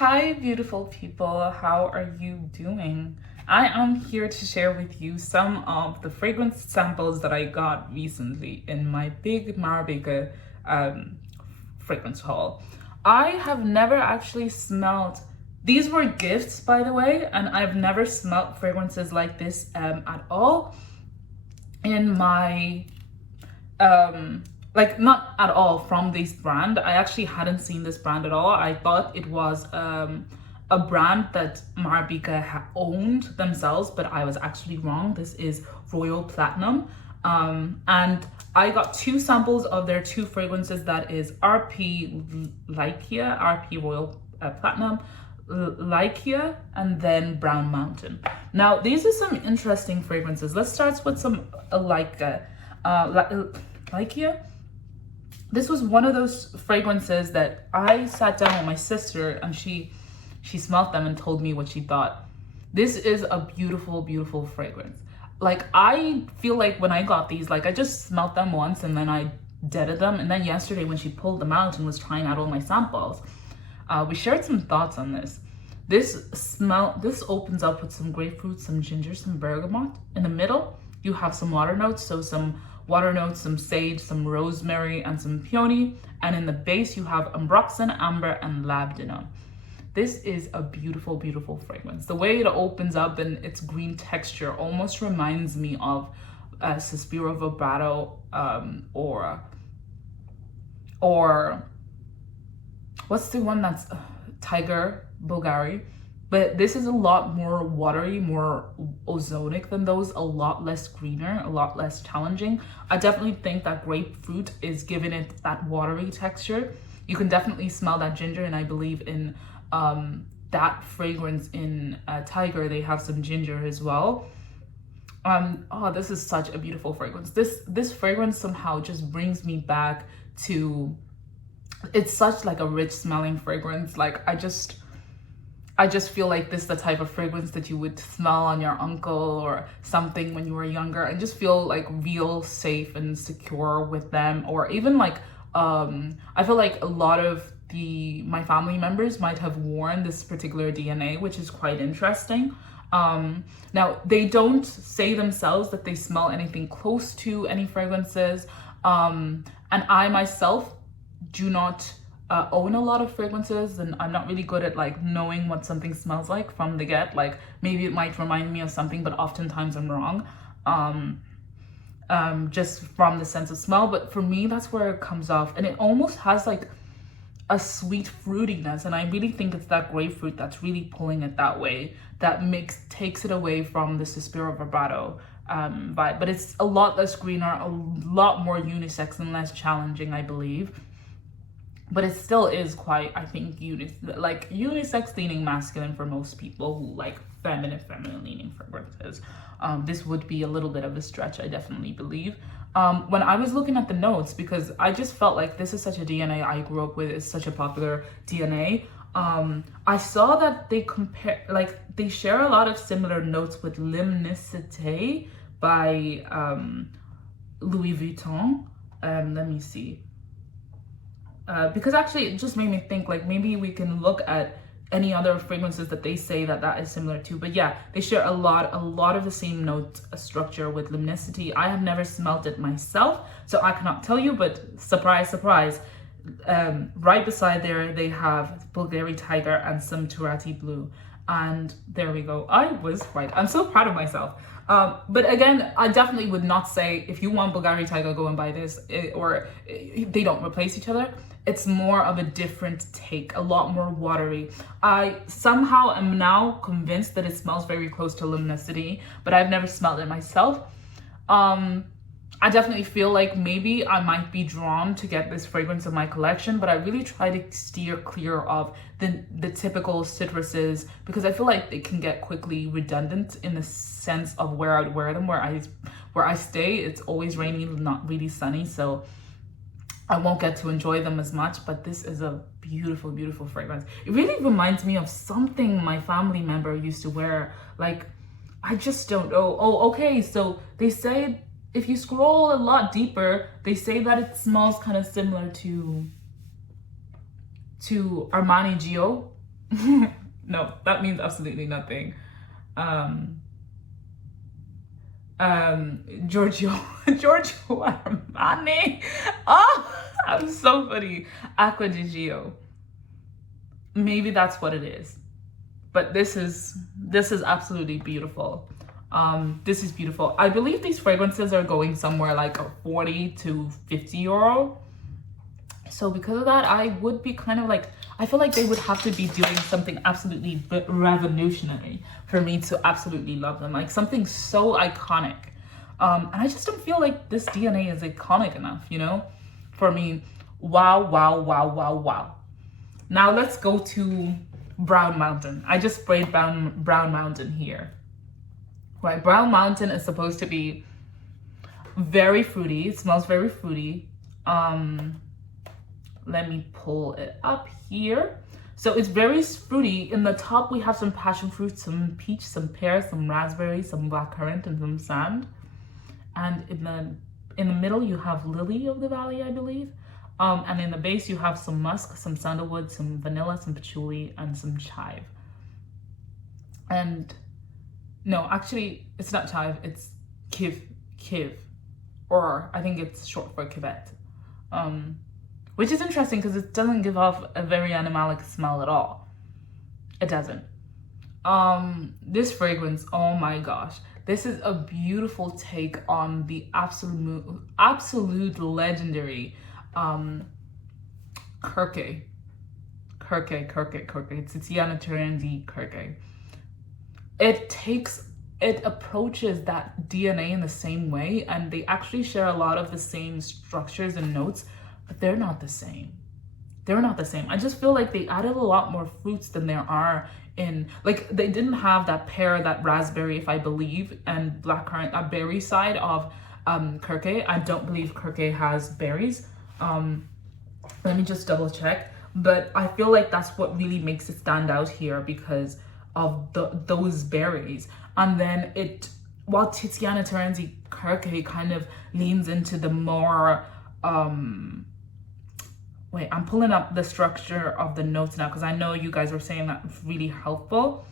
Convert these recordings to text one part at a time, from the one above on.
Hi, beautiful people. How are you doing? I am here to share with you some of the fragrance samples that I got recently in my big Marabika fragrance haul. I have never actually smelled, these were gifts by the way, and I've never smelled fragrances like this at all in my like not at all from this brand. I actually hadn't seen this brand at all. I thought it was a brand that Marabika owned themselves, but I was actually wrong. This is Royal Platinum, and I got two samples of their two fragrances. That is RP Lykia, RP Royal Platinum, Lykia, and then Brown Mountain. Now these are some interesting fragrances. Let's start with some Lykia. This was one of those fragrances that I sat down with my sister and she smelled them and told me what she thought. This is a beautiful, beautiful fragrance. Like, I feel like when I got these, like I just smelled them once and then I deaded them. And then yesterday when she pulled them out and was trying out all my samples, we shared some thoughts on this. This opens up with some grapefruit, some ginger, some bergamot. In the middle, you have some water notes. So some water notes, some sage, some rosemary, and some peony. And in the base, you have ambroxan, amber, and labdanum. This is a beautiful, beautiful fragrance. The way it opens up and its green texture almost reminds me of Suspiro Vibrato or what's the one that's Tiger Bulgari? But this is a lot more watery, more ozonic than those, a lot less greener, a lot less challenging. I definitely think that grapefruit is giving it that watery texture. You can definitely smell that ginger, and I believe in that fragrance in Tiger, they have some ginger as well. Oh, this is such a beautiful fragrance. This fragrance somehow just brings me back to, it's such like a rich smelling fragrance. Like I just feel like this is the type of fragrance that you would smell on your uncle or something when you were younger and just feel like real safe and secure with them. Or even like, I feel like a lot of my family members might have worn this particular DNA, which is quite interesting. Now, they don't say themselves that they smell anything close to any fragrances. And I myself do not own a lot of fragrances, and I'm not really good at like knowing what something smells like from the get. Like maybe it might remind me of something, but oftentimes I'm wrong, just from the sense of smell. But for me, that's where it comes off, and it almost has like a sweet fruitiness, and I really think it's that grapefruit that's really pulling it that way, that takes it away from the Suspiro Vibrato vibe. But it's a lot less greener, a lot more unisex and less challenging, I believe. But it still is quite, I think, unisex leaning masculine for most people who like feminine leaning fragrances. This would be a little bit of a stretch, I definitely believe. When I was looking at the notes, because I just felt like this is such a DNA I grew up with, it's such a popular DNA. I saw that they share a lot of similar notes with Limnicité by Louis Vuitton. Let me see. Because actually it just made me think like maybe we can look at any other fragrances that they say that is similar to. But yeah, they share a lot of the same note structure with Limnicité. I have never smelled it myself, so I cannot tell you, but surprise, surprise, right beside there they have Bulgari Tiger and some Turati Blue. And there we go. I was right. I'm so proud of myself. But again, I definitely would not say if you want Bulgari Tiger, go and buy this, or they don't replace each other. It's more of a different take, a lot more watery. I somehow am now convinced that it smells very close to Limnicité, but I've never smelled it myself. I definitely feel like maybe I might be drawn to get this fragrance in my collection, but I really try to steer clear of the typical citruses, because I feel like they can get quickly redundant in the sense of where I would wear them. Where I stay, it's always rainy, not really sunny, so I won't get to enjoy them as much. But this is a beautiful, beautiful fragrance. It really reminds me of something my family member used to wear. Like, I just don't know. Oh, okay, so they say if you scroll a lot deeper, they say that it smells kind of similar to Armani Gio. No, that means absolutely nothing. Um, Giorgio, Giorgio Armani. Oh, I'm so funny. Acqua di Gio. Maybe that's what it is. But this is absolutely beautiful. This is beautiful. I believe these fragrances are going somewhere like a 40 to 50 euro. So because of that, I would be kind of like, I feel like they would have to be doing something absolutely revolutionary for me to absolutely love them. Like something so iconic. And I just don't feel like this DNA is iconic enough, you know? For me, wow, wow, wow, wow, wow. Now let's go to Brown Mountain. I just sprayed Brown Mountain here. Right, Brown Mountain is supposed to be very fruity. It smells very fruity. Let me pull it up here. So it's very fruity. In the top, we have some passion fruit, some peach, some pear, some raspberry, some blackcurrant, and some sand. And in the middle, you have lily of the valley, I believe. And in the base, you have some musk, some sandalwood, some vanilla, some patchouli, and some chive. And no, actually, it's not chive. It's kiv, or I think it's short for kivet. Which is interesting because it doesn't give off a very animalic smell at all. It doesn't. This fragrance, oh my gosh. This is a beautiful take on the absolute legendary Kirke. Tiziana Terenzi Kirke. It approaches that DNA in the same way, and they actually share a lot of the same structures and notes, but they're not the same. I just feel like they added a lot more fruits than there are in, like, they didn't have that pear, that raspberry, if I believe, and blackcurrant, a berry side of Kirke. I don't believe Kirke has berries. Let me just double check. But I feel like that's what really makes it stand out here because of those berries. And then while Tiziana Terenzi Kirke kind of leans into the more, wait, I'm pulling up the structure of the notes now because I know you guys were saying that's really helpful.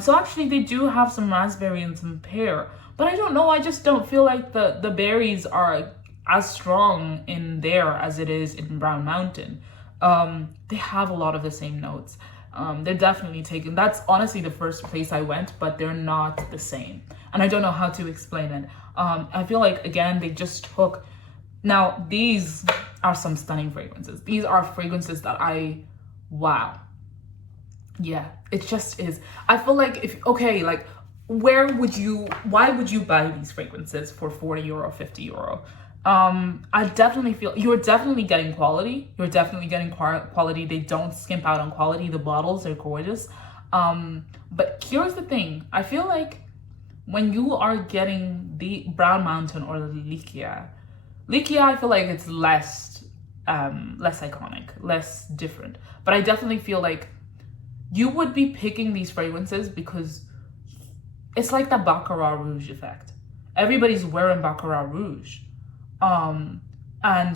So actually they do have some raspberry and some pear, but I don't know, I just don't feel like the berries are as strong in there as it is in Brown Mountain. They have a lot of the same notes. They're definitely taken. That's honestly the first place I went, but they're not the same. And I don't know how to explain it. I feel like, again, they just took, now these are some stunning fragrances. These are fragrances that wow. Yeah, it just is. I feel like why would you buy these fragrances for 40 euro, 50 euro? I definitely feel you're definitely getting quality. Quality. They don't skimp out on quality. The bottles are gorgeous. But here's the thing. I feel like when you are getting the Brown Mountain or the Lykia, I feel like it's less iconic, less different. But I definitely feel like you would be picking these fragrances because it's like the Baccarat Rouge effect. Everybody's wearing Baccarat Rouge. And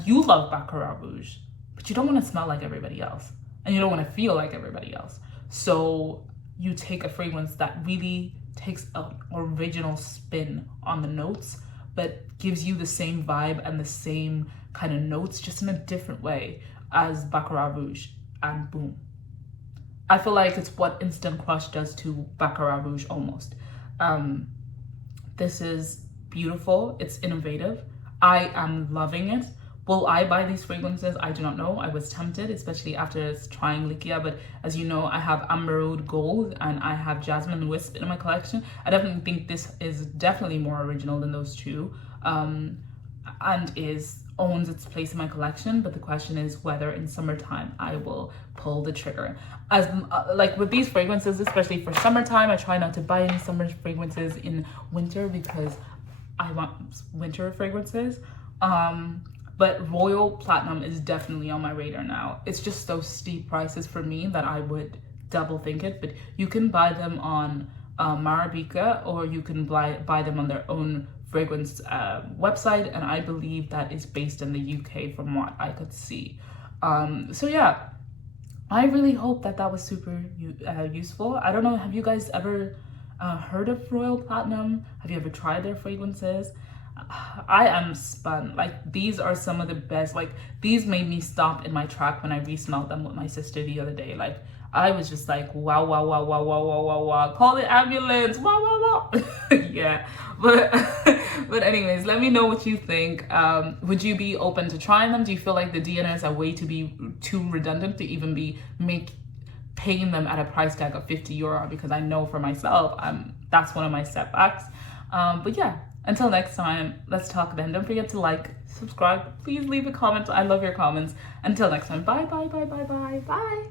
you love Baccarat Rouge, but you don't want to smell like everybody else. And you don't want to feel like everybody else. So you take a fragrance that really takes an original spin on the notes, but gives you the same vibe and the same kind of notes, just in a different way as Baccarat Rouge, and boom. I feel like it's what Instant Crush does to Baccarat Rouge almost. This is beautiful. It's innovative. I am loving it. Will I buy these fragrances? I do not know. I was tempted, especially after trying Lykia, but as you know, I have Amber Road Gold and I have Jasmine Wisp in my collection. I definitely think this is definitely more original than those two, and owns its place in my collection. But the question is whether in summertime I will pull the trigger. As like with these fragrances, especially for summertime, I try not to buy any summer fragrances in winter because I want winter fragrances. But Royal Platinum is definitely on my radar now. It's just those steep prices for me that I would double think it. But you can buy them on Marabika, or you can buy them on their own fragrance website. And I believe that is based in the UK from what I could see. So yeah, I really hope that that was super useful. I don't know, have you guys ever heard of Royal Platinum? Have you ever tried their fragrances? I am spun. Like, these are some of the best. Like, these made me stop in my track when I re-smelled them with my sister the other day. Like, I was just like, wow, wow, wow, wow, wow, wow, wow, wow. Call the ambulance. Wow, wow, wow. Yeah. But but anyways, let me know what you think. Would you be open to trying them? Do you feel like the DNRs are way too redundant to even be paying them at a price tag of €50? Because I know for myself, that's one of my setbacks. But yeah, until next time, let's talk then. Don't forget to like, subscribe, please leave a comment. I love your comments. Until next time, bye, bye, bye, bye, bye, bye.